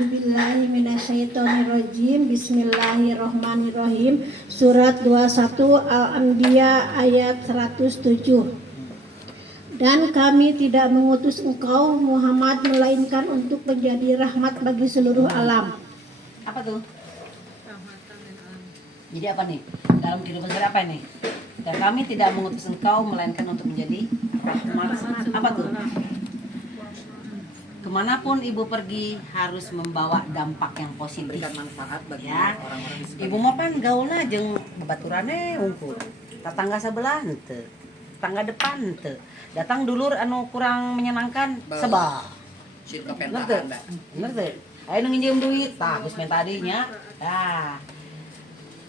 A'udzubillahi minasyaitonirrajim. Bismillahirrahmanirrahim. Surat 21 Al-Anbiya ayat 107. Dan kami tidak mengutus engkau Muhammad melainkan untuk menjadi rahmat bagi seluruh alam. Apa tuh? Jadi apa nih? Dalam kehidupan saya apa nih? Dan kami tidak mengutus engkau melainkan untuk menjadi rahmat. Apa tuh? Kemanapun ibu pergi harus membawa dampak yang positif, berikan manfaat bagi ya. orang-orang di sekitar. Ibu mah pan gaulna jeung babaturannya unggul. Tetangga sebelah henteu, tetangga depan henteu. Datang dulur anu kurang menyenangkan sebal. Sirka Bener pentahan, teu? Mbak. Bener teu? Aya nu nginjem duit, tah geus minta adinya. Tah.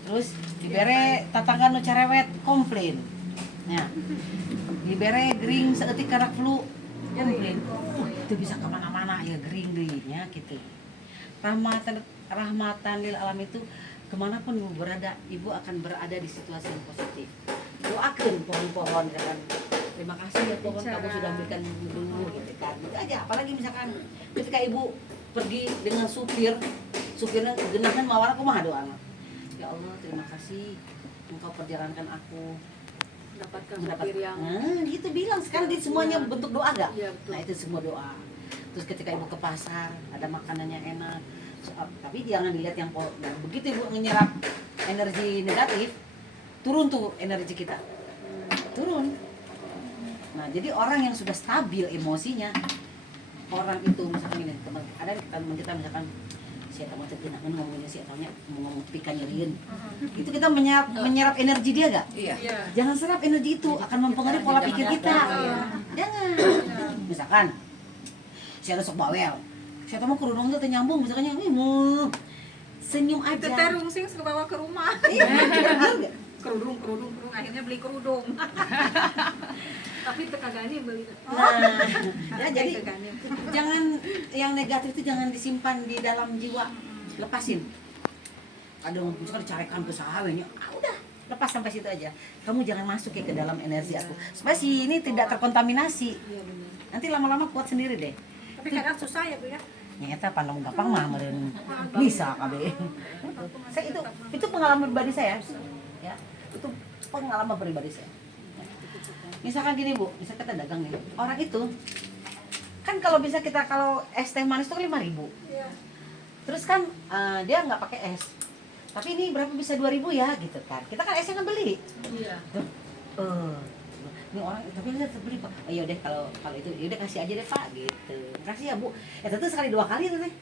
Terus dibere tatangga nu cerewet komplain. Ya. Dibere gering saeutik karak flu. Komplain. Itu bisa kemana-mana ya gering deui nya gitu. Rahmatan lil alam itu kemanapun ibu berada, ibu akan berada di situasi yang positif. Doakan pohon-pohon misalkan, terima kasih ya pohon kamu sudah berikan dulu gitu kan. Itu aja. Apalagi misalkan ketika ibu pergi dengan supirnya genahan mawar kumaha doana. Ya Allah, terima kasih engkau perjalankan aku mendapatkan supir yang gitu bilang sekarang di semuanya ya. bentuk doa gak? Ya, betul. Nah itu semua doa. Terus ketika ibu ke pasar ada makanannya enak, tapi jangan dilihat yang nah, begitu ibu menyerap energi negatif, turun tuh energi kita, turun. Nah jadi orang yang sudah stabil emosinya, orang itu misalkan ini teman ada teman kita misalkan saya tahu terjenakan ngomongnya sih ataunya mau ngomong pikan nyeriin, itu kita menyerap energi dia gak? Iya. Jangan serap energi itu, akan mempengaruhi pola pikir kita. Jangan. Misalkan, saya ada sok bawel, saya tahu mau kerudung itu nyambung, misalkan yang mau senyum aja. Terung sih suka bawa ke rumah. Iya, benar nggak? kerudung akhirnya beli kerudung. Tapi tekagani beli. Nah, ya jadi Tekagani. jangan yang negatif itu jangan disimpan di dalam jiwa, lepasin. Ada yang misalkan dicarekan ke sahawenya, udah lepas sampai situ aja. Kamu jangan masuk ya ke dalam energi aku, supaya si ini tidak terkontaminasi. Iya benar. Nanti lama-lama kuat sendiri deh. Tapi kadang susah ya Bu ya. Nyata pandang gampang mah meureun bisa kabe. Saya itu pengalaman pribadi saya. Ya, itu pengalaman pribadi saya. Misalkan gini Bu, bisa kita dagang nih. Orang itu kan kalau bisa kita kalau es teh manis itu kan 5.000. Iya. Terus kan dia nggak pakai es. Tapi ini berapa bisa 2.000 ya gitu kan. Kita kan esnya kan beli. Iya. Ini orang tapi lihat beli Pak. Ayo deh kalau itu ya udah kasih aja deh Pak gitu. Kasih ya Bu. Ya tentu sekali 2 kali tuh nih.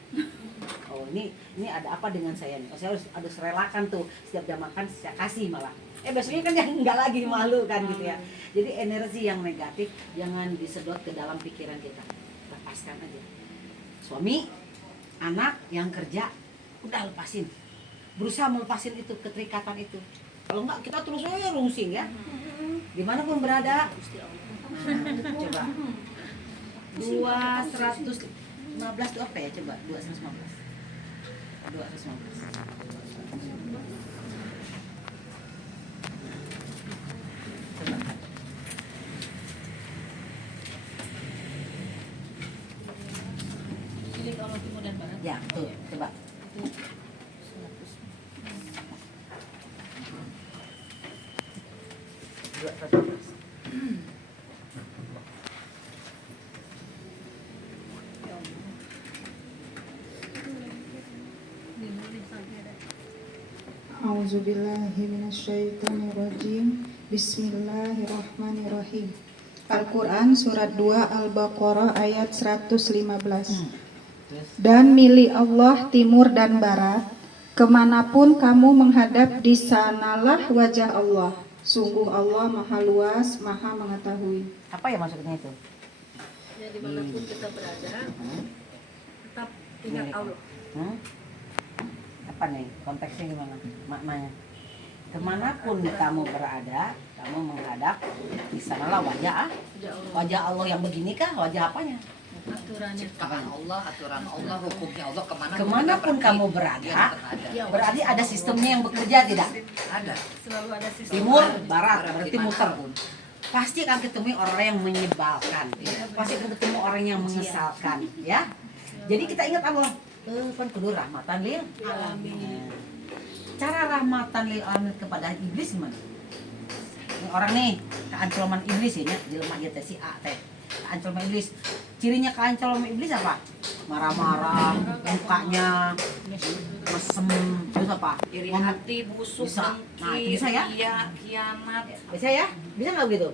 Oh ini ada apa dengan saya nih? Oh, saya harus relakan tuh setiap jam makan saya kasih malah. Besoknya kan yang enggak lagi malu kan gitu ya. Jadi energi yang negatif jangan disedot ke dalam pikiran kita. Lepaskan aja. Suami, anak yang kerja udah lepasin. Berusaha melepasin itu keterikatan itu. Kalau enggak kita terus aja rungsing ya. Dimanapun berada. Coba. 215 itu apa ya coba? 215. 215. Coba. Jadi kalau timur dan barat. Ya, tuh, coba. Dua, A'udzubillahi minasyaitonirrajim. Bismillahirrahmanirrahim. Al-Quran Surat 2 Al-Baqarah ayat 115. Dan milik Allah timur dan barat, kemanapun kamu menghadap di sanalah wajah Allah. Sungguh Allah maha luas, maha mengetahui. apa ya maksudnya itu? Ya dimanapun kita berada, tetap ingat Allah. Apa nih konteksnya gimana maknanya? Kemanapun kamu berada, kamu menghadap di sanalah wajah Allah yang begini kah? Wajah apanya? Aturannya. Ciptaan Allah, aturan Allah, hukumnya Allah Kemanapun kamu berada, berarti ada sistemnya yang bekerja tidak? Ada. Selalu ada sistem. Timur, barat, berarti muter. Pasti akan ketemu orang yang menyebalkan, pasti akan ketemu orang yang mengesalkan, ya. Jadi kita ingat Allah. Pan kudu rahmatan lil Alamin. Nah, cara rahmatan lil alamin kepada iblis gimana? Ini orang nih keancloman iblis ya, jelema ieu teh si A teh. Keancloman iblis. Cirinya keancloman iblis apa? Marah-marah, mukanya mesem, terus apa? Iri Ngomong- hati, busuk, Bisa. Nah, itu dengki, bisa ya? ria, kianat. Bisa ya? Bisa nggak begitu?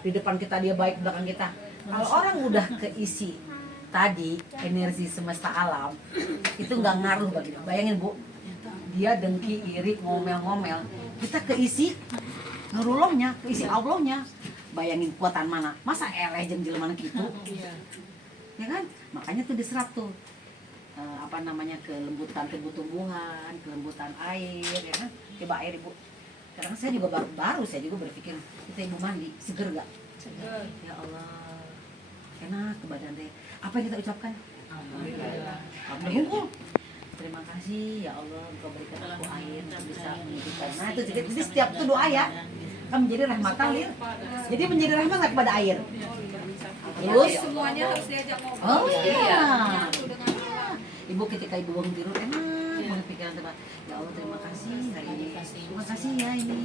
Di depan kita dia baik, belakang kita. Kalau orang udah keisi tadi energi semesta alam, itu nggak ngaruh bagi dia. Bayangin Bu, dia dengki, iri, ngomel-ngomel. Kita keisi ngerulohnya, keisi Allahnya. Bayangin kuatan mana? Masa eleh jeung jelema gitu? Iya. Ya kan? Makanya tuh diserap tuh apa namanya kelembutan tumbuh-tumbuhan, kelembutan air, ya kan? Coba air Ibu. Sekarang saya juga baru saya juga berpikir kita Ibu mandi seger gak? Seger. Ya Allah, enak ke badan deh. Apa yang kita ucapkan? Alhamdulillah. Alhamdulillah. Terima kasih ya Allah Engkau berikan aku air untuk bisa menghidupkan. Nah itu jadi setiap itu doa ya kan menjadi rahmatan lil. Jadi menjadi rahmat nggak kepada air. Terus Semuanya harus diajak ngobrol. oh iya. Nyatu dengan Allah. Ibu ketika ibu bangun tidur enak banget pikiran tiba. Ya Allah terima kasih hari ini. Terima kasih ya ini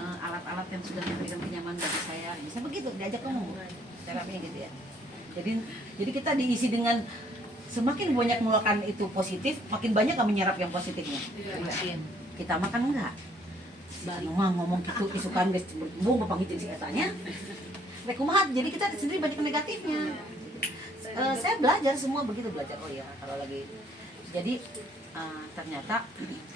alat-alat yang sudah memberikan kenyamanan bagi saya. Bisa begitu diajak ngomong. Caranya gitu ya. Jadi kita diisi dengan semakin banyak mengeluarkan itu positif, makin banyak nggak menyerap yang positifnya. Makin. Kita makan enggak. Baru mah ngomong gitu isukan geus bung bapak ngicin si etanya. Rek kumaha jadi kita sendiri banyak negatifnya. Saya belajar semua begitu belajar. Oh ya, kalau lagi jadi ternyata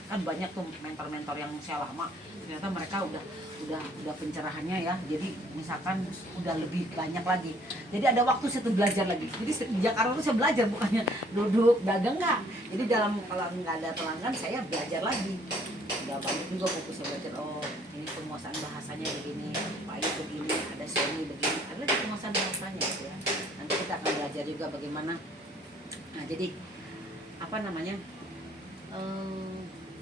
kan banyak tuh mentor-mentor yang saya lama ternyata mereka udah pencerahannya ya, jadi misalkan udah lebih banyak lagi, jadi ada waktu saya tuh belajar lagi. Jadi di Jakarta tuh saya belajar, bukannya duduk dagang enggak. Jadi dalam kalau nggak ada pelanggan saya belajar lagi, udah banyak juga buku saya belajar. Oh ini penguasaan bahasanya begini, Pak begini, ada Sony begini, ada lagi penguasaan bahasanya gitu ya. Nanti kita akan belajar juga bagaimana. Nah jadi apa namanya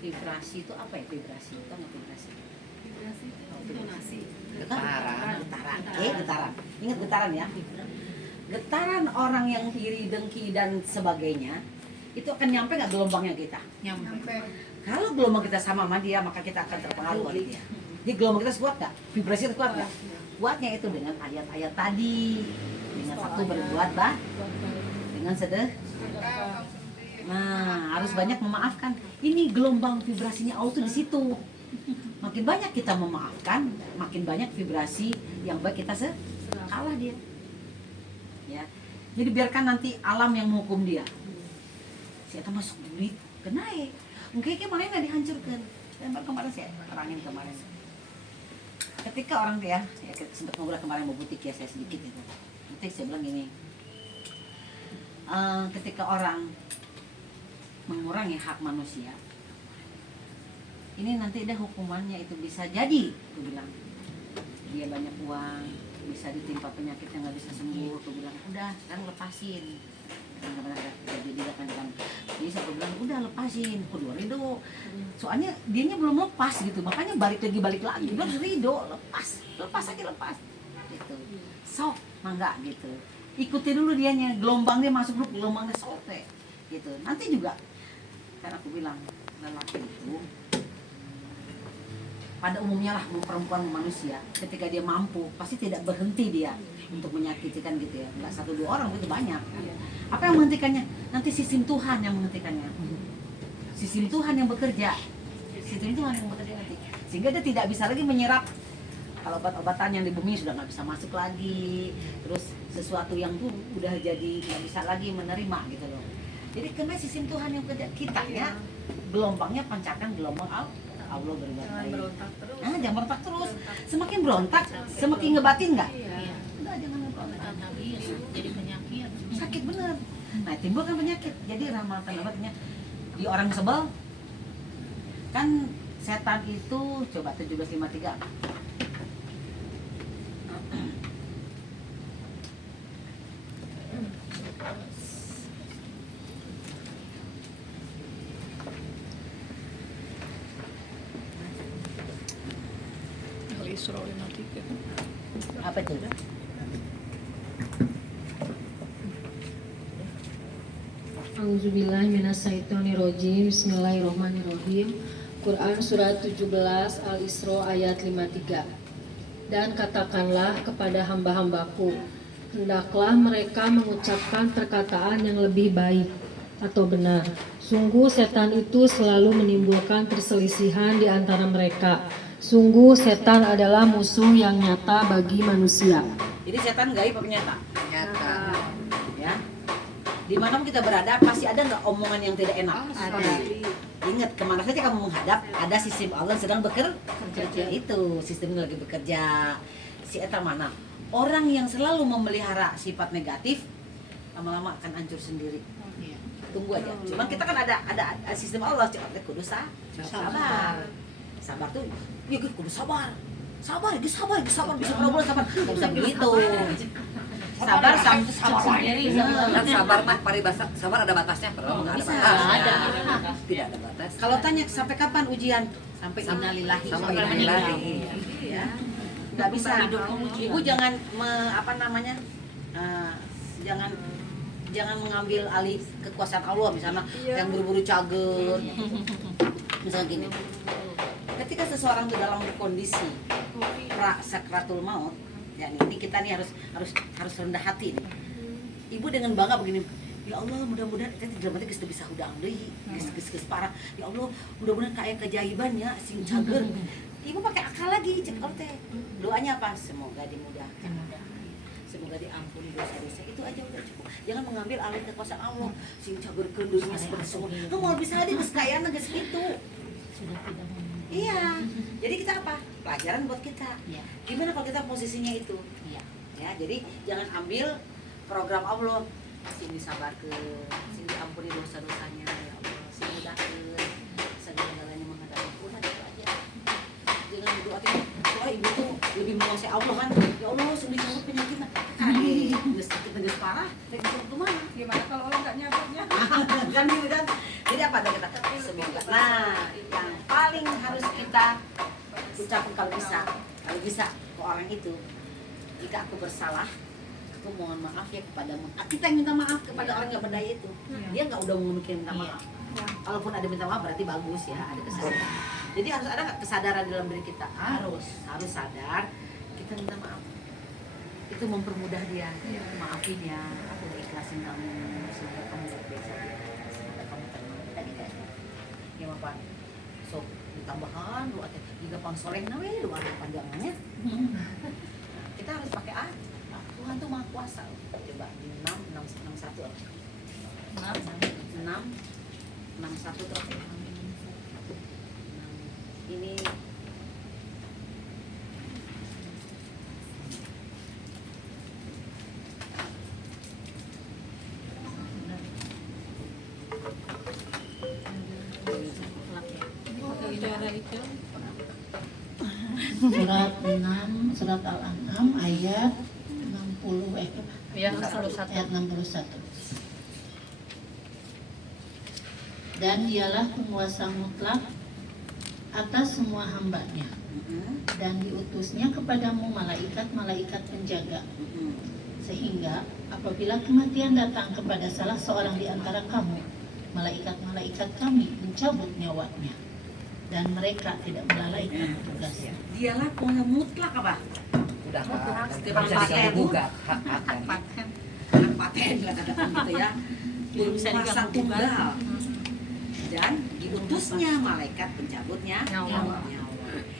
vibrasi itu apa ya? Vibrasi itu nggak vibrasi? Vibrasi itu intonasi. Getaran. Getaran. Getaran. Ingat getaran ya. Getaran orang yang iri, dengki dan sebagainya itu akan nyampe nggak gelombangnya kita? Nyampe. Kalau gelombang kita sama dia, maka kita akan terpengaruh oleh dia. Jadi gelombang kita kuat nggak? Vibrasi itu kuat nggak? Kuatnya itu dengan ayat-ayat tadi, dengan satu berbuat dengan nah harus banyak memaafkan. Ini gelombang vibrasinya Allah tuh di situ. Makin banyak kita memaafkan, makin banyak vibrasi yang baik kita kalah dia. Ya, jadi biarkan nanti alam yang menghukum dia. Saya masuk duit, kenaik. Mungkin kemarin nggak dihancurkan. Dan kemarin saya terangin kemarin. Ketika orang dia, ya sempat ngobrol kemarin mau butik ya saya sedikit itu. Nanti saya bilang gini, ketika orang mengurangi hak manusia, ini nanti ada hukumannya itu bisa jadi, aku bilang dia banyak uang, bisa ditimpa penyakit yang nggak bisa sembuh, aku bilang udah sekarang lepasin. Jadi saya bilang udah lepasin, kudu ridho. Soalnya dianya belum lepas gitu, makanya balik lagi. Dia harus ridho, lepas aja gitu. Sok, mangga gitu. Ikuti dulu dianya, gelombangnya masuk dulu, gelombangnya sote gitu. Nanti juga kan aku bilang lelaki itu pada umumnya lah perempuan manusia ketika dia mampu pasti tidak berhenti dia untuk menyakiti kan gitu ya, nggak satu dua orang itu banyak. Apa yang menghentikannya? Nanti sistem Tuhan yang menghentikannya, sistem Tuhan yang bekerja, sistem Tuhan yang bekerja nanti sehingga dia tidak bisa lagi menyerap. Kalau obat-obatan yang di bumi sudah nggak bisa masuk lagi, terus sesuatu yang tuh udah jadi nggak bisa lagi menerima gitu loh. Jadi karena sistem Tuhan yang bekerja, kita ya gelombangnya pancarkan gelombang Allah berbuat Jangan baik. berontak terus. Jangan berontak terus. Semakin berontak, semakin ngebatin nggak? Iya. Udah jangan ngeberontak. Jadi penyakit. Sakit bener. Nah timbul kan penyakit. Jadi rahmatan obatnya di orang sebel kan setan itu coba 1753. Apa itu? A'udzubillahiminasyaitonirrojim. Bismillahirrahmanirrahim. Quran surat 17 Al-Isra ayat 53. Dan katakanlah kepada hamba-hambaku, hendaklah mereka mengucapkan perkataan yang lebih baik atau benar. Sungguh setan itu selalu menimbulkan perselisihan di antara mereka. Sungguh setan adalah musuh yang nyata bagi manusia. Jadi setan gaib apa nyata? Nyata. Ya. Dimanapun kita berada pasti ada nggak omongan yang tidak enak? Ada. Ingat kemana saja kamu menghadap ada sistem Allah sedang bekerja. Itu sistemnya lagi bekerja. Si eta mana? Orang yang selalu memelihara sifat negatif lama-lama akan hancur sendiri. Tunggu aja. Cuman kita kan ada sistem Allah cepat kudu sabar. Sabar tuh, ya kudu sabar. Sabar bisa problem sabar. Enggak bisa begitu. Sabar sendiri. Kan sabar mah paribasa, sabar ada batasnya, bro. Nggak ada Bisa. batasnya. Ada. Tidak ada batas. Kalau tanya sampai kapan ujian? Sampai innalillahi. Sampai innalillahi. Ya. Nggak bisa. Ibu jangan jangan mengambil alih kekuasaan Allah misalnya yang buru-buru cager. Misalnya gini. Ketika seseorang itu dalam kondisi sakratul maut, ya ini kita nih harus rendah hati nih. Ibu dengan bangga begini, ya Allah mudah-mudahan kita tidak mati kita bisa udang deui, geus parah. Ya Allah mudah-mudahan kayak keajaibannya sing cager. Ibu pakai akal lagi cek teh. Doanya apa? Semoga dimudahkan. Semoga diampuni dosa-dosa. Itu aja udah cukup. Jangan mengambil alih kekuasaan Allah. Sing cagerkeun dunia seperti semua. Mau bisa di geus kayana geus kitu. Iya. Jadi kita apa? Pelajaran buat kita. Gimana kalau kita posisinya itu? Ya, jadi jangan ambil program Allah. Sing disabarkeun, sing diampuni dosa-dosanya ya Allah, sing mudahkeun segala-galanya menghadapi Tuhan itu aja. Jangan berdoa doa ibu tuh lebih menguasai Allah kan. Ya Allah, sing dicabut penyakitnya. Geus sakit geus parah, rek kemana? Gimana kalau orang nggak nyabutnya? Kan gitu kan. Jadi apa ada kita? Semoga. Nah, yang paling harus kita ucapkan kalau bisa ke orang itu, jika aku bersalah, aku mohon maaf ya kepadamu. Kita yang minta maaf kepada orang yang berdaya itu. Dia nggak udah mau mikir minta maaf. Kalaupun ada minta maaf berarti bagus ya, ada kesadaran. Jadi harus ada nggak kesadaran dalam diri kita? Harus sadar kita minta maaf. Itu mempermudah dia. Maafin ya, aku udah ikhlasin kamu. Semoga kamu baik-baik saja. Semoga kamu tenang. Tadi kan. Ya apa? So ditambahkan doa teh juga pangsolehna we doa panjangannya. Kita harus pakai Tuhan tuh Maha Kuasa. Coba di 661 terus. Ini Surat 6, surat Al-An'am ayat 60 ayat 61. Dan dialah penguasa mutlak atas semua hambanya, dan diutusnya kepadamu malaikat-malaikat penjaga, sehingga apabila kematian datang kepada salah seorang di antara kamu, malaikat-malaikat kami mencabut nyawanya, dan mereka tidak melalaikan tugasnya. dialah penguasa mutlak apa? Udah Paten. bisa diganggu gugat hak Paten lah katakan gitu ya. Berkuasa tunggal. Dan diutusnya malaikat pencabutnya nyawa.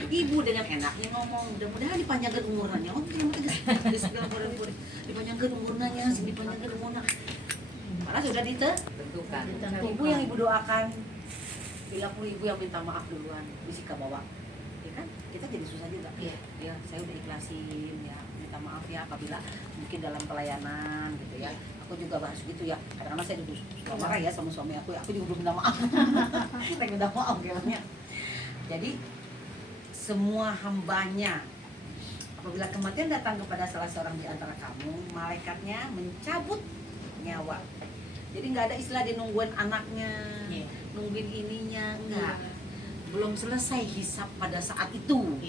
Ibu dengan enaknya ngomong, mudah-mudahan dipanjangkan umurnya. Oh, dipanjangkan umurnya, dipanjangkan umurnya. Padahal sudah tentukan. Ibu yang ibu doakan, bila ibu yang minta maaf duluan, bisa ke bawah. Ya kan? Kita jadi susah juga. Ya, saya udah ikhlasin ya, minta maaf ya apabila mungkin dalam pelayanan gitu ya. Aku juga bahas gitu ya. Kadang-kadang saya juga suka marah ya sama suami aku juga belum minta maaf. Kita minta maaf kayaknya. Jadi semua hambanya apabila kematian datang kepada salah seorang di antara kamu, malaikatnya mencabut nyawa. Jadi nggak ada istilah dia nungguin anaknya, nungguin ininya, enggak. Belum selesai hisab pada saat itu.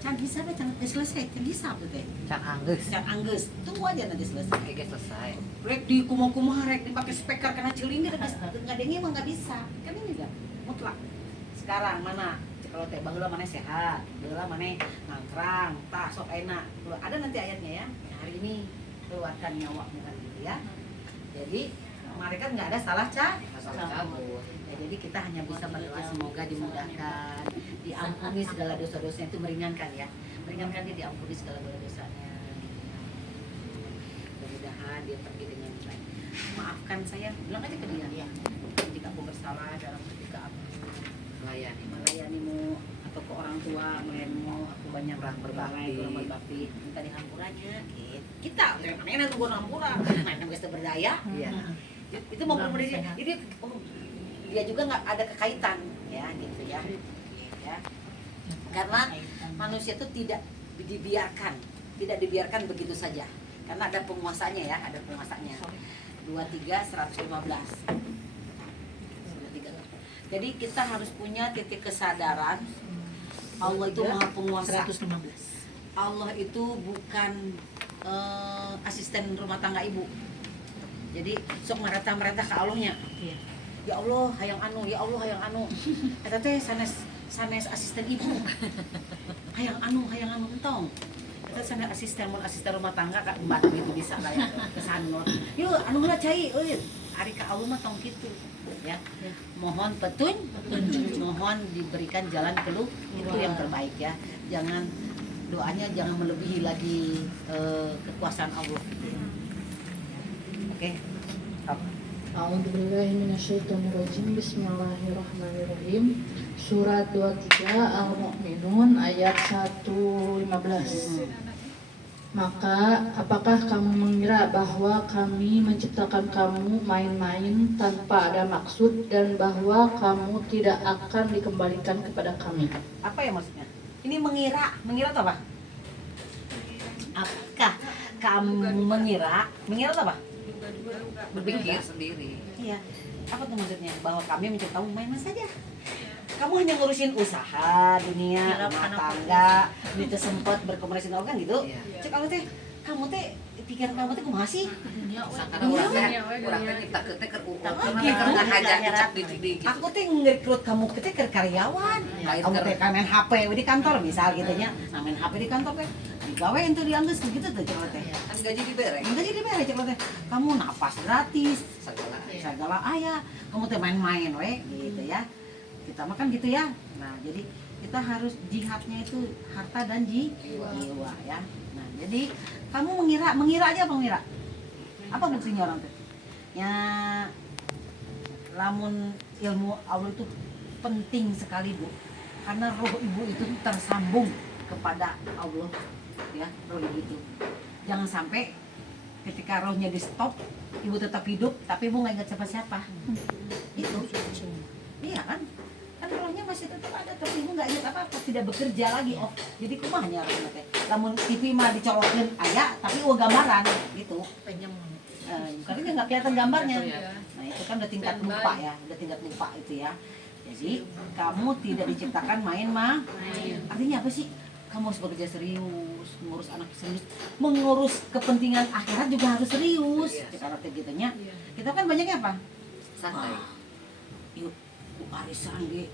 Can hisab can selesai, can hisab tuh teh. Can anggeus. Can anggeus. Tunggu aja nanti selesai. Oke, selesai. Rek di kumaha rek dipakai speaker karena celing dia ngadengnya emang nggak bisa. Kan ini enggak mutlak. Sekarang mana? Kalau teh baheula mana sehat, baheula mana nangkrang, tah sok enak. Ada nanti ayatnya ya. Hari ini keluarkan nyawa bukan gitu ya. Jadi mereka nggak ada salah Masalah cabut. Ya, jadi kita hanya bisa berdoa semoga dimudahkan, diampuni segala dosa-dosanya, itu meringankan ya, meringankan dia, diampuni segala dosa-dosanya. Mudah-mudahan dia pergi dengan baik. Maafkan saya, bilang aja ke dia ya. Jika aku bersalah dalam ketika aku melayanimu atau ke orang tua melayanimu, aku banyak kurang berbakti, minta dihampurannya. Kita, mana gue ngampura, mana bisa berdaya. Iya. Itu mau dia, jadi dia juga nggak ada kekaitan ya gitu ya, karena manusia itu tidak dibiarkan begitu saja, karena ada penguasanya ya, ada penguasanya. 23:115. Jadi kita harus punya titik kesadaran Allah itu maha penguasa. 115. Allah itu bukan asisten rumah tangga ibu. Jadi sok merintah ke Allahnya. Ya Allah hayang anu, ya Allah hayang anu. Eta teh sanes asisten ibu. Hayang anu entong. Eta sanes asisten rumah tangga ka embat gitu bisa lah ya. Kesanur. Yuk anu heula cai euy. Ari ka Allah mah tong kitu. Ya. Mohon petunjuk, mohon diberikan jalan keluar, itu yang terbaik ya. Jangan doanya jangan melebihi lagi kekuasaan Allah. Oke. A'udzubillahi minasyaitonirrajim. Bismillahirrahmanirrahim. Surat 23 Al-Mu'minun ayat 115. Maka apakah kamu mengira bahwa kami menciptakan kamu main-main tanpa ada maksud dan bahwa kamu tidak akan dikembalikan kepada kami? Apa ya maksudnya? Ini mengira itu apa? Apakah kamu mengira itu apa? Berpikir sendiri. Iya. Apa tuh maksudnya? Bahwa kami menciptamu main-main saja. Kamu hanya ngurusin usaha, dunia, rumah tangga, itu sempat berkomunikasi dengan orang gitu. Iya. Cek kamu teh pikiran kamu teh kumaha sih? Sakana urang teh nyiptakeun teh keur Gitu. ngahajar dicap di gitu. Aku teh ngerekrut kamu teh keur karyawan. Kamu teh kan main HP di kantor misal gitu nya. Nah, main HP di kantor teh digawe ente dianggeus gitu tuh cek teh. Kan gaji dibere. Enggak jadi beres cek teh. Kamu napas gratis, segala aya. Kamu teh main-main we gitu ya. Kita mah kan gitu ya. Nah, jadi kita harus jihadnya itu harta dan jiwa ya. Nah, jadi kamu mengira aja apa mengira? Apa buktinya orang teh? Ya lamun ilmu Allah itu penting sekali Bu. Karena roh ibu itu tersambung kepada Allah ya, roh ibu itu. Jangan sampai ketika rohnya di stop, ibu tetap hidup tapi ibu nggak ingat siapa-siapa. Itu. Iya kan? Kan rohnya masih tetap ada tapi ibu nggak ingat apa-apa, tidak bekerja lagi. Oh, jadi kumahnya rohnya teh. Namun TV mah dicolokin aya tapi gambaran gitu. Karena nggak kelihatan gambarnya. Nah, itu kan udah tingkat lupa ya, udah tingkat lupa itu ya. Jadi kamu tidak diciptakan main mah. Artinya apa sih? Kamu harus bekerja serius, mengurus anak serius, mengurus kepentingan akhirat juga harus serius. Cara gitunya. Kita kan banyaknya apa? Santai. Yuk, arisan ge.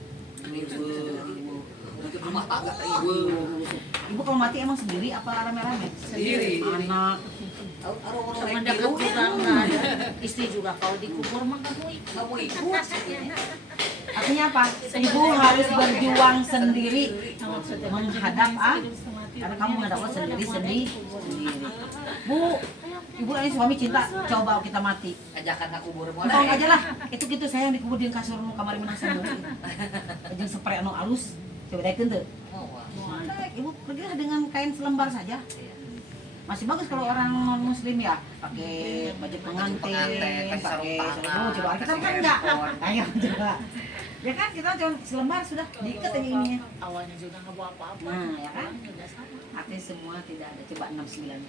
Untuk rumah tangga Ibu kalau mati emang sendiri apa rame-rame? Sendiri. Anak. Semenjak kurang nggak ada istri juga kalau dikubur mah kamu ikut. Artinya apa? Ibu harus berjuang sendiri menghadap karena kamu menghadap Allah sendiri. Bu, ibu ini suami cinta, coba kita mati. Ajakan aku kubur Tolong aja lah, itu gitu saya yang dikubur di kasur nu kamar menasan dulu. Jeung spray anu alus, coba daekeun teu. Ibu pergilah dengan kain selembar saja. Masih bagus kalau orang non muslim ya, pakai baju pengantin, pakai sarung coba kita kan enggak. Ayo coba. Ya kan kita cuma selembar sudah diikat aja ininya. Awalnya juga nggak bawa apa-apa. Nah, ya kan? Udah sama. Artinya semua tidak ada, coba 694.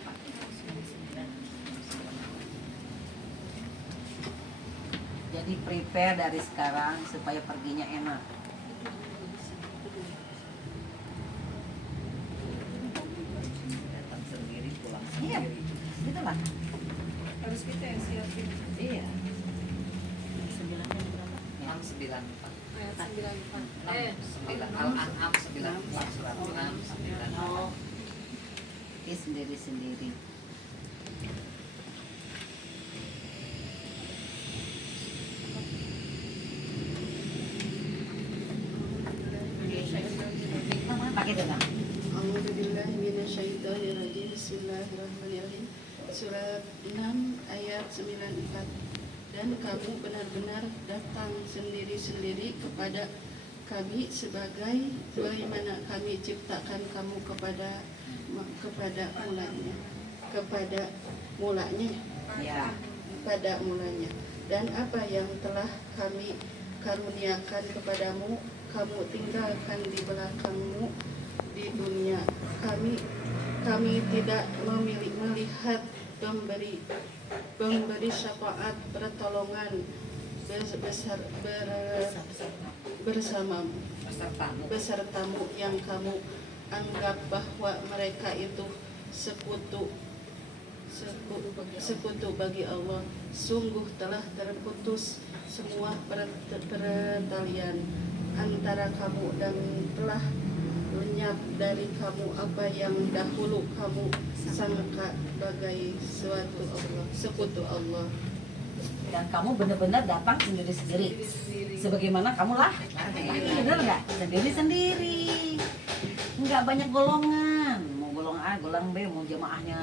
Jadi prepare dari sekarang supaya perginya enak. 94. Ayat 94. 9. Al-An'am 94. Surat 6, 9. Oke, sendiri-sendiri. Pakai dengan A'udzubillahiminasyaitonirrajim. Bismillahirrahmanirrahim. Surat 6 ayat 94. Dan kamu benar-benar datang sendiri-sendiri kepada kami sebagaimana kami ciptakan kamu kepada mulanya ya. pada mulanya. Dan apa yang telah kami karuniakan kepadamu kamu tinggalkan di belakangmu di dunia. Kami tidak melihat pemberi syafaat pertolongan besertamu yang kamu anggap bahwa mereka itu sekutu bagi Allah. Sungguh telah terputus semua pertalian antara kamu dan telah lenyap dari kamu apa yang dahulu kamu sangka sebagai sekutu Allah. Dan kamu benar-benar datang sendiri-sendiri. Sebagaimana kamu lah. Benar nggak? Sendiri-sendiri. Nggak banyak golongan. Mau golongan A, golongan B, mau jemaahnya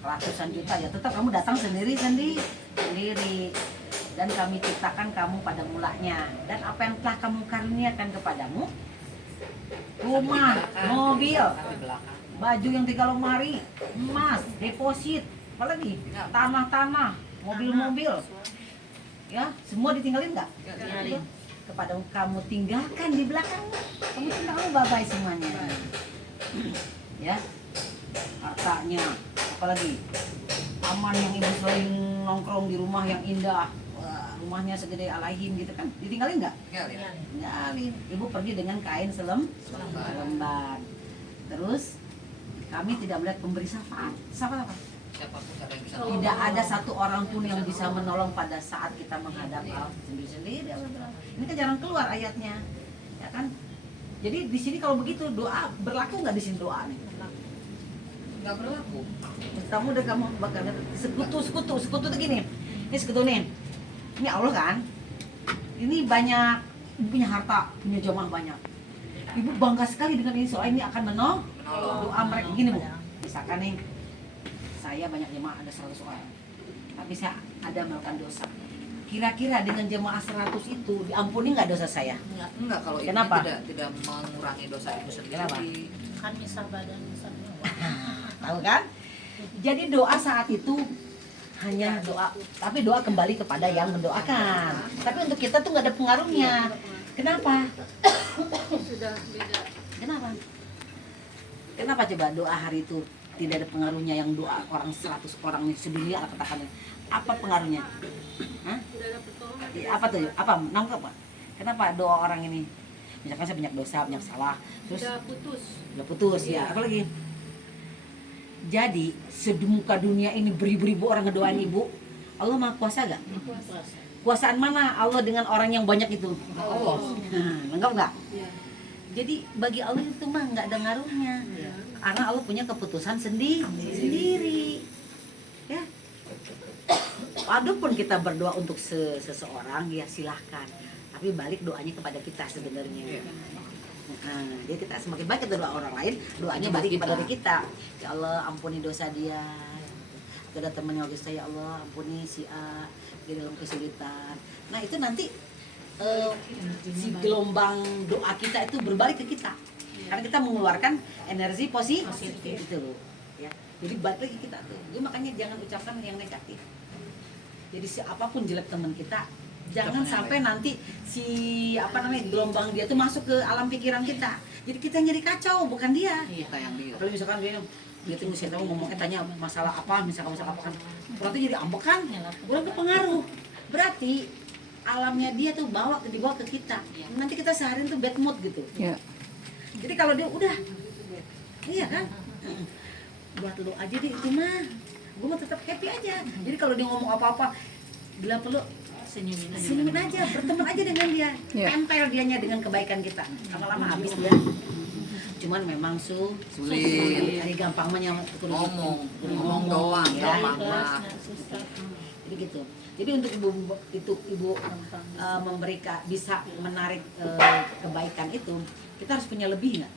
ratusan juta ya tetap kamu datang sendiri. Dan kami ciptakan kamu pada mulanya. Dan apa yang telah kamu karuniakan kepadamu? Rumah, mobil, baju yang 3 lemari, emas, deposit, apalagi tanah-tanah, mobil-mobil, ya semua ditinggalin nggak? Tinggalin. Kepada kamu tinggalkan di belakang, kamu bye-bye semuanya, ya hartanya, apalagi aman yang ibu sering nongkrong di rumah yang indah. Rumahnya segede alaihim gitu kan, ditinggalin nggak? Tinggalin. Ibu pergi dengan kain selembar. Terus kami tidak melihat pemberi syafaat. Syafaat apa? Siapapun ada yang bisa Tidak ada satu orang pun yang bisa menolong pada saat kita menghadap Allah sendiri-sendiri. Ini kan jarang keluar ayatnya, ya kan? Jadi di sini kalau begitu doa berlaku nggak di sini doa nih? nggak berlaku. Kamu bakal sekutu tuh gini. Ini sekutu nih. Ini Allah kan, ini banyak, ibu punya harta, punya jamaah banyak. Ibu bangga sekali dengan ini, soalnya ini akan menolong doa mereka. Gini bu, misalkan nih, saya banyak jemaah ada 100 orang, tapi saya ada melakukan dosa. Kira-kira dengan jemaah 100 itu diampuni nggak dosa saya? Enggak, kalau ini Kenapa? tidak mengurangi dosa itu sendiri. Kenapa? Kan misal badan misal Tahu kan? Jadi doa saat itu hanya doa, tapi doa kembali kepada yang mendoakan. Tapi untuk kita tuh nggak ada pengaruhnya. Kenapa? Sudah beda. Kenapa coba doa hari itu tidak ada pengaruhnya yang doa orang 100 orang sedunia katakannya? Apa pengaruhnya? Hah? Tidak ada pertolongan. Apa tuh? Apa? Nangkep apa? Kenapa doa orang ini? Misalkan saya banyak dosa, banyak salah, terus Sudah putus. putus ya. Apalagi? Jadi semuka dunia ini beribu-ribu orang ngedoain ibu. Allah maha kuasa gak? Kuasaan mana Allah dengan orang yang banyak itu? Allah. Lengkap nggak? Ya. Jadi bagi Allah itu mah nggak ada ngaruhnya. Karena Allah punya keputusan sendiri. Ya. Adapun kita berdoa untuk seseorang ya silahkan. Tapi balik doanya kepada kita sebenarnya. Nah, jadi kita semakin baik kita doa orang lain, doanya balik kepada diri kita. Ya Allah, ampuni dosa dia. Ada teman yang saya, ya Allah, ampuni si A di dalam kesulitan. Nah, itu nanti si gelombang doa kita itu berbalik ke kita. Karena kita mengeluarkan energi positif itu loh. Ya. Jadi balik lagi kita tuh. Jadi makanya jangan ucapkan yang negatif. Jadi siapapun jelek teman kita, jangan sampai nanti si gelombang dia tuh masuk ke alam pikiran kita. Jadi kita yang jadi kacau, bukan dia. Kita yang dia. Kalau misalkan dia tuh mesti tahu ngomongnya tanya masalah apa, misalkan masalah apa kan, berarti jadi ambekan, udah kepengaruh. Berarti alamnya dia tuh dibawa ke kita. Nanti kita seharian tuh bad mood gitu. Ya. Jadi kalau dia udah, iya kan, buat lo aja deh itu mah, gue mah tetap happy aja. Jadi kalau dia ngomong apa-apa, bila perlu senyumin aja, berteman aja dengan dia, tempel dianya dengan kebaikan kita, lama-lama habis dia. Cuman memang sulit, hari gampang ngomong doang, ya. gampang. Jadi gitu. Jadi untuk ibu memberikan bisa menarik kebaikan itu, kita harus punya lebih nggak?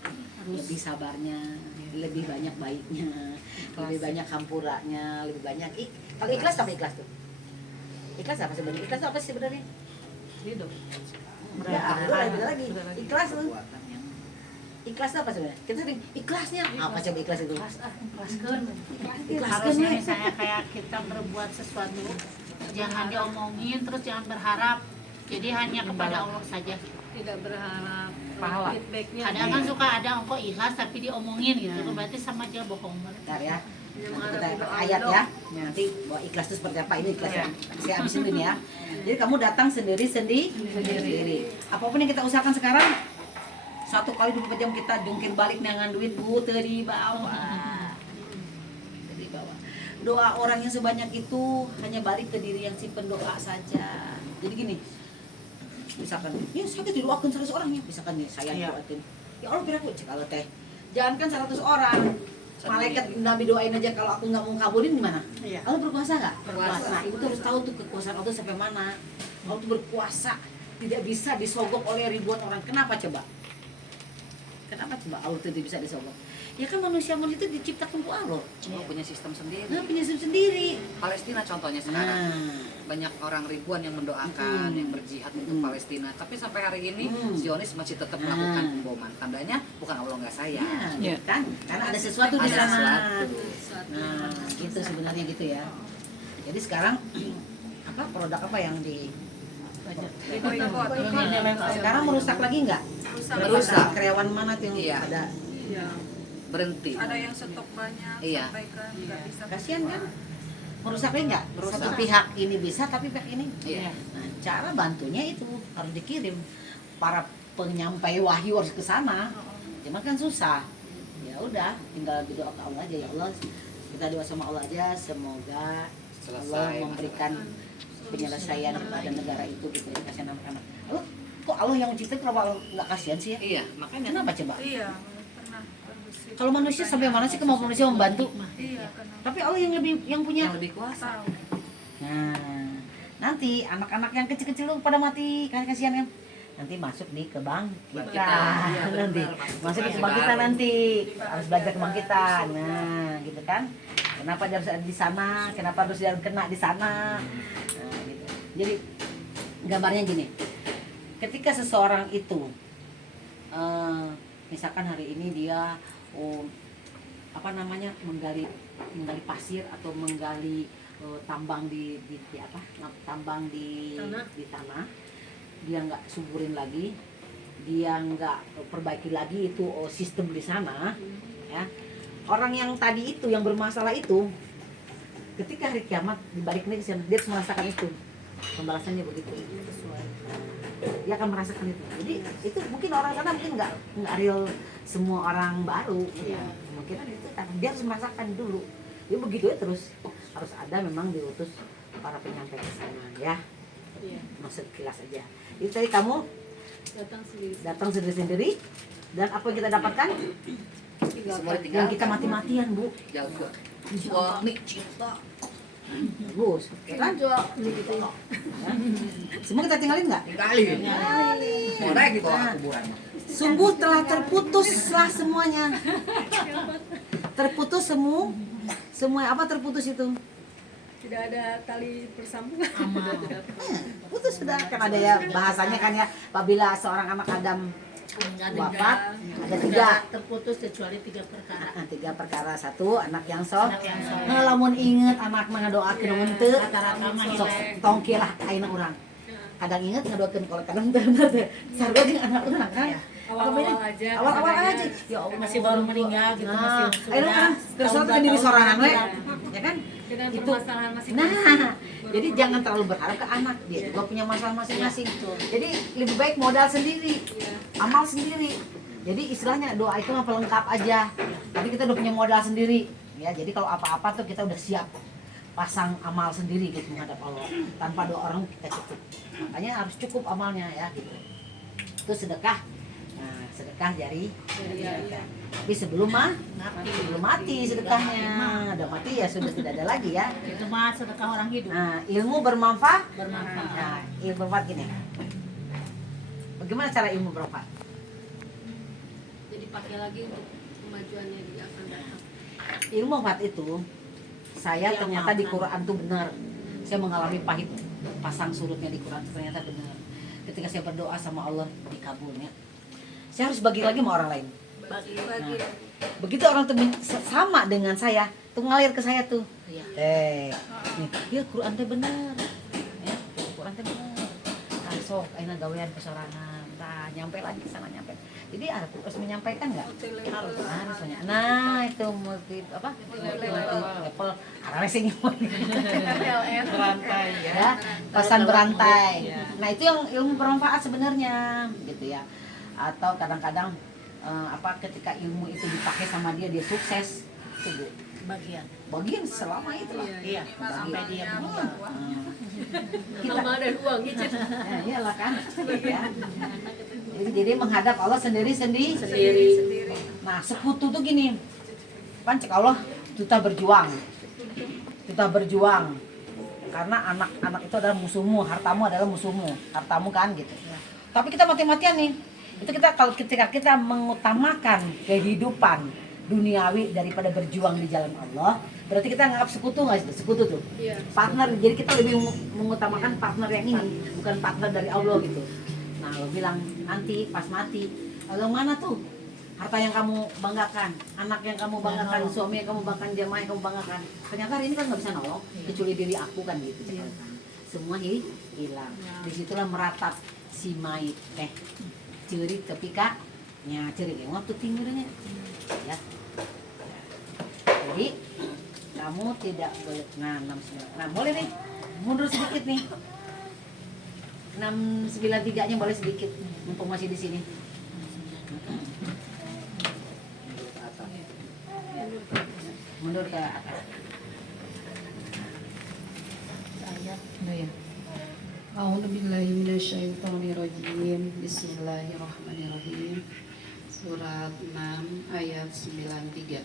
Lebih sabarnya, lebih banyak baiknya, lebih banyak hampuranya, lebih banyak kalau ikhlas apa ikhlas tuh? Ikhlas apa sebenarnya? Ikhlas itu apa sih sebenarnya? Hidup. Ya, beda lagi. Ikhlas tuh. Ikhlas itu apa sebenarnya? Kita sering ikhlasnya apa coba ikhlas itu? Ikhlaskan. Harusnya misalnya kayak kita berbuat sesuatu, jangan diomongin, terus jangan berharap. Jadi hanya kepada Allah saja. Tidak berharap Pahala. feedbacknya. Kadang kan suka ada engkau ikhlas tapi diomongin gitu, berarti sama aja bohong. Bentar ya. Nanti kita dapat ayat ya. Nanti bahwa ikhlas itu seperti apa? Ini ikhlas ya. Saya habisin dulu ya. Jadi kamu datang sendiri. Apapun yang kita usahakan sekarang, 1 kali 24 jam kita jungkir balik dengan duit bu tadi bawah. Doa orang yang sebanyak itu hanya balik ke diri yang si pendoa saja. Jadi gini, misalkan, ya saya didoakan 100 orang ya, misalkan nih saya doakan. Ya Allah kira aku cek kalau teh, jangankan 100 orang. Malaikat Nabi doain aja kalau aku nggak mau kabulin gimana? Allah berkuasa nggak? Berkuasa. Nah, ibu harus tahu tuh kekuasaan Allah sampai mana. Allah tuh berkuasa, tidak bisa disogok oleh ribuan orang. Kenapa coba? Kenapa coba Allah itu bisa disogok? Ya kan manusia itu diciptakan ku Allah. Punya sistem sendiri. Nah, punya sistem sendiri. Palestina contohnya sekarang. Banyak orang ribuan yang mendoakan, yang berjihad untuk Palestina. Tapi sampai hari ini Zionis masih tetap melakukan pemboman. Tandanya bukan Allah nggak sayang. Ya, kan? Karena ada sesuatu di sana. Nah, gitu sebenarnya gitu ya. Jadi sekarang apa produk apa yang di sekarang merusak lagi nggak? Merusak. Karyawan mana tuh yang Iya. ada? Berhenti. Ada yang stok banyak, Iya. sampaikan, nggak bisa. Kasihan kan? Merusak lagi nggak? Merusak. Satu pihak ini bisa tapi pihak ini. Iya. Nah, cara bantunya itu harus dikirim para penyampai wahyu harus ke sana. Cuma kan susah. Ya udah, tinggal berdoa ke Allah aja ya Allah. Kita doa sama Allah aja semoga Allah Selesai memberikan penyelesaian kepada negara itu gitu ya, kasihan anak-anak. Allah, kok Allah yang menciptakan kenapa Allah nggak kasihan sih ya? Iya, makanya Kenapa coba? Iya, pernah terbesit. Kalau manusia sampai mana sih kemampuan manusia membantu? Iya, kenapa? Tapi Allah yang punya. yang lebih kuasa. Tahu. Nah, nanti anak-anak yang kecil-kecil tuh pada mati, kan kasihan kan? Nanti masuk di kebangkitan. Iya, benar. Nanti masuk di kebangkitan nanti harus belajar kebangkitan. Nah, gitu kan? Kenapa dia harus ada di sana? Kenapa harus dia kena di sana? Nah, gitu. Jadi gambarnya gini. Ketika seseorang itu misalkan hari ini dia menggali pasir atau menggali tambang di apa? Tambang di tanah. Dia nggak suburin lagi, dia nggak perbaiki lagi itu sistem di sana, ya. Orang yang tadi itu yang bermasalah itu, ketika hari kiamat dibalik nih dia harus merasakan itu, pembalasannya begitu. Dia akan merasakan itu. Jadi itu mungkin orang sana mungkin nggak real semua orang baru, ya. Mungkin itu dia harus merasakan dulu. Dia begitu ya terus harus ada memang diutus para penyampai ke sana, ya. Maksud kilas aja. Itu tadi kamu datang sendiri-sendiri dan apa yang kita dapatkan? Semua ditinggalkan. Yang kita mati-matian, Bu. Jago. Suami cinta. Bagus. Kan? Gitu. Semua kita tinggalin nggak? Tinggalin. Mulai gitu kuburan. Sungguh telah terputuslah semuanya. Terputus semua apa terputus itu? Tidak ada tali bersambungan. Putus sudah kan ada ya bahasanya kan ya apabila seorang anak Adam wafat ada 3 terputus kecuali 3 perkara. 3 perkara. 1 anak yang soleh. Lamun inget anak mah ngadoakeun mun teu sok tongkilah ayeuna urang. Kadang inget ngadoakeun kalau kadang bener teh sarua jeung anak urang kan. Awal-awal aja. Awal-awal aja. Ya Allah Masih baru meninggal gitu, masih ayeuna kan terus ke diri sorangan we. Ya kan? Dengan Itu. permasalahan masing-masing. Nah, jadi jangan terlalu berharap ke anak, dia juga punya masalah masing-masing. Jadi lebih baik modal sendiri, amal sendiri. Jadi istilahnya doa itu mah pelengkap aja. Tapi kita udah punya modal sendiri. Ya, jadi kalau apa-apa tuh kita udah siap. pasang amal sendiri gitu menghadap Allah. Tanpa doa orang kita cukup. Makanya harus cukup amalnya ya gitu. Itu sedekah. Nah, sedekah jari. Tapi sebelum mati sedekahnya. Udah mati ya sudah tidak ada lagi ya. Itu mah sedekah orang hidup. Nah, ilmu bermanfaat. Bermanfaat. Nah, ilmu bermanfaat gini. Bagaimana cara ilmu bermanfaat? Jadi pakai lagi untuk kemajuannya di akan datang. Ilmu manfaat itu saya ternyata di Quran tuh benar. Saya mengalami pahit pasang surutnya di Quran ternyata benar. Ketika saya berdoa sama Allah dikabulnya. Saya harus bagi lagi sama orang lain. Bagi Begitu orang tuh sama dengan saya, tuh ngalir ke saya tuh. Iya. Nih, ya Quran teh benar. Ya, Quran teh benar. Nah, sok ayeuna gawean kesorangan. Tah, nyampe lagi ke sana nyampe. Jadi harus menyampaikan enggak? Harusnya. Nah, itu multi level karena sing Berantai ya. ya, pesan berantai. Nah, itu yang ilmu bermanfaat sebenarnya, gitu ya. Atau kadang-kadang ketika ilmu itu dipakai sama dia sukses, itu Bu. Bagian selama itu lah. Iya, sampai dia meninggal. Nama dan uang gitu. Ya, iyalah kan. Ya. Jadi menghadap Allah sendiri. Nah, sekutu tuh gini. Kan cek Allah kita berjuang. Karena anak-anak itu adalah musuhmu, hartamu adalah musuhmu. Hartamu kan gitu. Tapi kita mati-matian nih. Itu ketika kita mengutamakan kehidupan duniawi daripada berjuang di jalan Allah, berarti kita nganggap sekutu nggak sih? Sekutu tuh partner. Jadi kita lebih mengutamakan partner yang ini, bukan partner dari Allah gitu. Nah, lo bilang nanti pas mati, lo mana tuh harta yang kamu banggakan, anak yang kamu banggakan, suami yang kamu banggakan, jamaah yang kamu banggakan. Ternyata hari ini kan nggak bisa nolong kecuali diri aku kan gitu. Semua hilang. Disitulah meratap si mayit ciri tapi kak nya ciri waktu tinggalnya ya. Jadi kamu tidak boleh 69. Nah, boleh nih mundur sedikit nih. 693 nya boleh sedikit mumpung masih di sini. Mundur ke atas. A'udzubillahi minasyaitonirrajim. Bismillahirrahmanirrahim. Surat 6 ayat 93.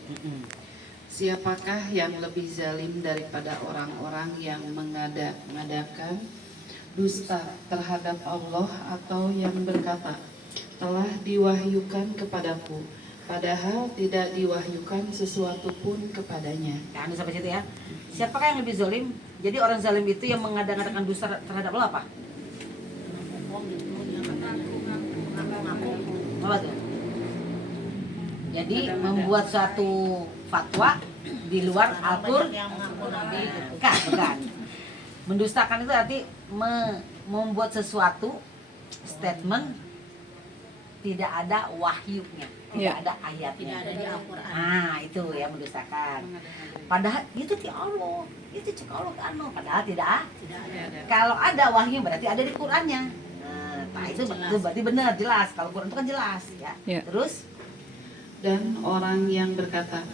Siapakah yang lebih zalim daripada orang-orang yang mengada-ngadakan dusta terhadap Allah atau yang berkata, telah diwahyukan kepadaku, padahal tidak diwahyukan sesuatu pun kepadanya. Nah, sampai situ ya. Siapakah yang lebih zalim? Jadi orang zalim itu yang mengada-ngadakan dusta terhadap Allah apa? Apa tuh? Jadi membuat suatu fatwa di luar Al-Qur'an. Bukan. Mendustakan itu arti membuat sesuatu statement tidak ada wahyunya, tidak ada ayatnya. Tidak ada di Al-Qur'an. Nah, itu ya mendustakan. Padahal itu di Allah, itu cek Allah kan, padahal tidak ada. Kalau ada wahyu berarti ada di Qur'annya. Nah, itu berarti benar, jelas. Kalau Qur'an itu kan jelas ya. Terus Dan orang yang berkata,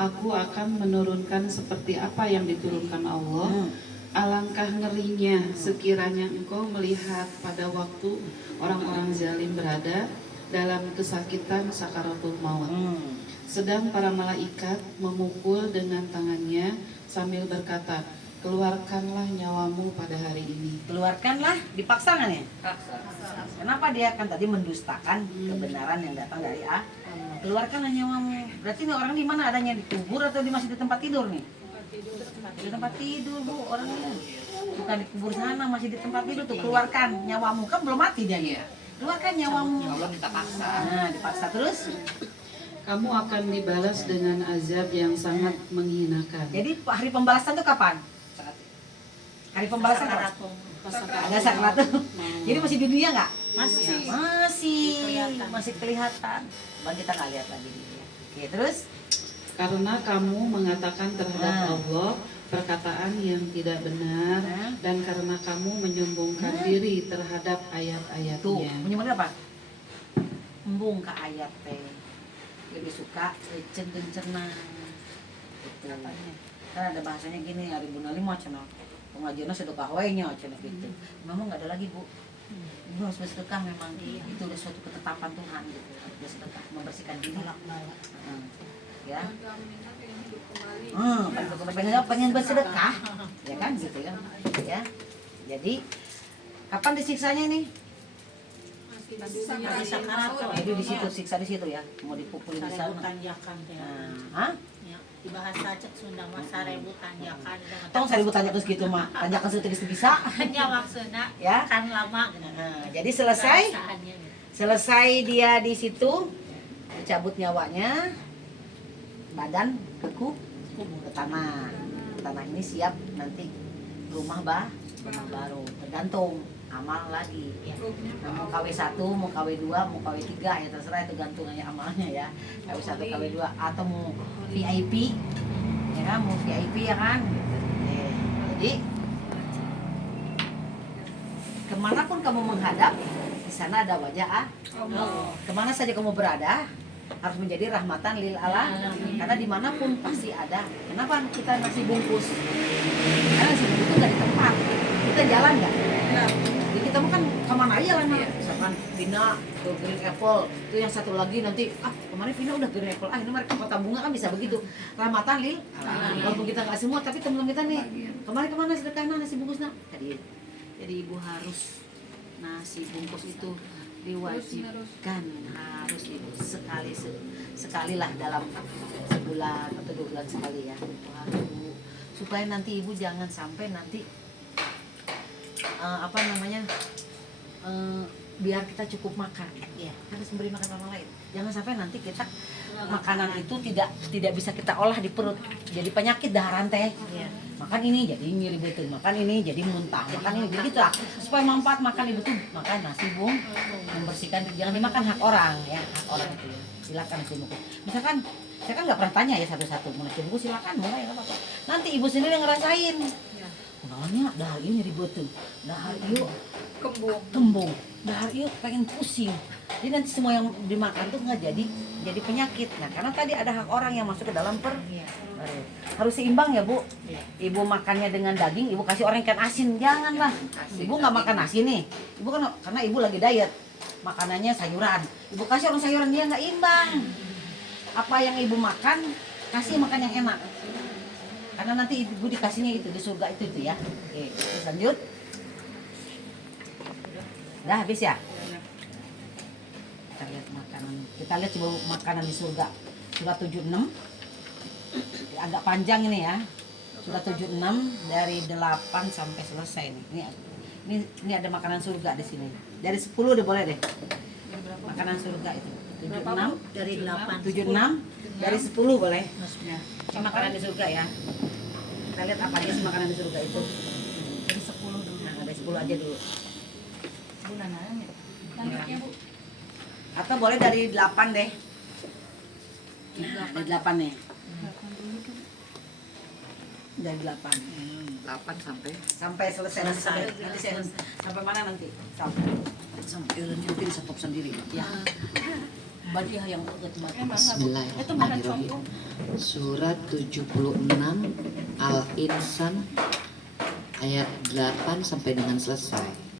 aku akan menurunkan seperti apa yang diturunkan Allah. Alangkah ngerinya sekiranya engkau melihat pada waktu orang-orang zalim berada dalam kesakitan sakaratul maut. Sedang para malaikat memukul dengan tangannya sambil berkata, keluarkanlah nyawamu pada hari ini. keluarkanlah, dipaksa kan ya? Kenapa dia kan tadi mendustakan kebenaran yang datang dari Allah. Keluarkanlah nyawamu. Berarti ini orang di mana adanya, di kubur atau masih di tempat tidur nih? Di tempat tidur Bu, orangnya. Bukan di kubur sana, masih di tempat tidur tuh. Keluarkan nyawamu, kan belum mati dia nih. Keluarkan nyawamu. Allah minta paksa. Nah, dipaksa terus. Kamu akan dibalas dengan azab yang sangat menghinakan. Jadi hari pembalasan tuh kapan? Hari pembalasan kapan? Ada sakaratul. Jadi masih di dunia nggak? Masih kelihatan. Bang kita nggak lihat lagi dia. Oke, terus? Karena kamu mengatakan terhadap Allah perkataan yang tidak benar, dan karena kamu menyombongkan diri terhadap Tuh, ayat-ayatnya. menyebutnya apa? Embung ke ayat teh. Lebih suka cenah. Gitu. Kan ada bahasanya gini, hari Bu Nali mau cenah pengajiannya sedekah we nya cenah gitu. Memang nggak ada lagi Bu. Ibu harus bersedekah memang. Itu udah suatu ketetapan Tuhan gitu. Harus bersedekah, membersihkan diri. Ya. Pengen bersedekah, ya kan gitu ya. Ya. Jadi kapan disiksanya nih? Jadi di situ siksa di situ ya, mau dipukulin di sana. Tanjakan teh. Hah? Ya, di bahasa cek Sunda mah 1000 tanjakan. Tong 1000 tanjakan segitu mah, tanjakan segitu bisa. Hanya maksudnya Ya. kan lama. Jadi selesai Perasaannya gitu. selesai dia di situ dicabut nyawanya, badan keku ke tanah. Tanah ini siap nanti rumah baru, tergantung amal lagi. Nah, mau KW 1, mau KW 2, mau KW 3 ya terserah, itu gantungannya amalnya ya. KW 1, KW 2 atau mau VIP ya kan, mau VIP ya kan. Jadi kemanapun kamu menghadap, di sana ada wajah Allah. Kemana saja kamu berada harus menjadi rahmatan lil alamin. Karena dimanapun pasti ada. Kenapa kita nasi bungkus? Karena nasi bungkus itu nggak di tempat, kita jalan nggak? Jadi kita kan kemana aja lah, misalkan Vina ke Green Apple, itu yang satu lagi nanti kemarin Vina udah Green Apple, ini mereka kota bunga kan bisa begitu. Rahmatan lil alamin. Walaupun kita nggak semua, tapi teman kita nih kemarin kemana sedekahnya nasi bungkusnya? Jadi ibu harus nasi bungkus itu diwajibkan, harus ibu sekali lah dalam sebulan atau 2 bulan sekali ya. Harus Bu, supaya nanti ibu jangan sampai nanti biar kita cukup makan ya, harus memberi makan orang lain. Jangan sampai nanti kita makanan itu tidak bisa kita olah di perut, jadi penyakit daharan teh. Makan ini jadi nyeri betul, makan ini jadi muntah, makan ini jadi gitu lah. Supaya manfaat makan ibu tuh makan nasi bung, membersihkan, jangan dimakan hak orang ya, hak orang itu ya. Silakan nasi bungkus. Misalkan saya kan nggak pernah tanya ya satu-satu, mau nasi bungkus silakan, mulai nggak apa-apa. Nanti ibu sendiri ngerasain. Namanya dahar ini nyeri betul, dahar yuk kembung, dahar yuk pengen pusing. Jadi nanti semua yang dimakan tuh nggak jadi penyakit. Nah karena tadi ada hak orang yang masuk ke dalam perut. Harus seimbang ya Bu. Ibu makannya dengan daging, ibu kasih orang ikan asin, janganlah. Ibu nggak makan nasi nih, ibu kan karena ibu lagi diet, makanannya sayuran. Ibu kasih orang sayuran, dia nggak imbang. Apa yang ibu makan, kasih makan yang enak. Karena nanti ibu dikasihnya itu di surga itu ya. Oke, terus lanjut. Udah habis ya? Kita lihat makanan. Kita lihat coba makanan di surga. Surat 76. Agak panjang ini ya. Surat 76 dari 8 sampai selesai nih. Ini ada makanan surga di sini. Dari 10 udah boleh deh. Makanan surga itu. 76 Dari 8. 76 dari 10 boleh. Ini makanan di surga ya. Kita lihat apa aja sih makanan di surga itu. Dari 10 dulu. Nah, dari 10 aja dulu. Ya. Atau boleh dari 8 deh. Nah, dari 8 nih. Dari 8. 8 Sampai selesai. Nanti saya sampai mana nanti? Sampai nanti stop sendiri. Ya. Bagi yang Bismillahirrahmanirrahim. Surat 76 Al-Insan ayat 8 sampai dengan selesai.